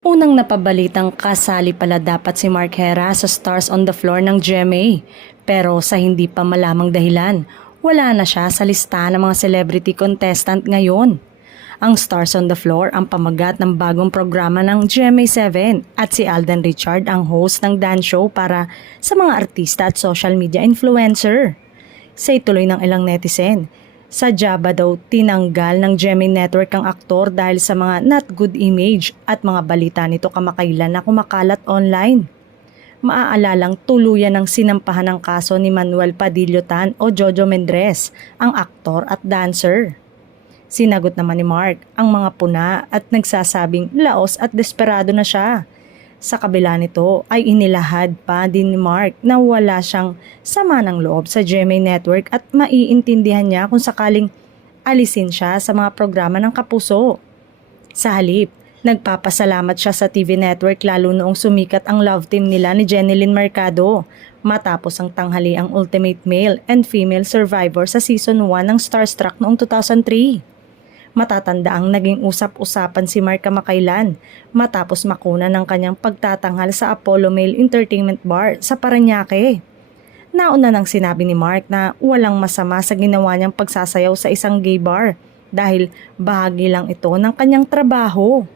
Unang napabalitang kasali pala dapat si Mark Hera sa Stars on the Floor ng GMA. Pero sa hindi pa malamang dahilan, wala na siya sa listahan ng mga celebrity contestant ngayon. Ang Stars on the Floor ang pamagat ng bagong programa ng GMA7 at si Alden Richard ang host ng dance show para sa mga artista at social media influencer. Sa ituloy ng ilang netizen, sadya ba daw tinanggal ng GMA Network ang aktor dahil sa mga not good image at mga balita nito kamakailan na kumakalat online? Maaalalang tuluyan ng sinampahan ng kaso ni Manuel Padillo Tan o Jojo Mendres, ang aktor at dancer. Sinagot naman ni Mark ang mga puna at nagsasabing laos at desperado na siya. Sa kabila nito ay inilahad pa din ni Mark na wala siyang sama ng loob sa GMA Network at maiintindihan niya kung sakaling alisin siya sa mga programa ng kapuso. Sa halip, nagpapasalamat siya sa TV Network lalo noong sumikat ang love team nila ni Jeneline Mercado matapos ang tanghali ang Ultimate Male and Female Survivor sa Season 1 ng Starstruck noong 2003. Matatanda ang naging usap-usapan si Mark kamakailan matapos makuna ng kanyang pagtatanghal sa Apollo Male Entertainment Bar sa Parañaque. Nauna nang sinabi ni Mark na walang masama sa ginawa niyang pagsasayaw sa isang gay bar dahil bahagi lang ito ng kanyang trabaho.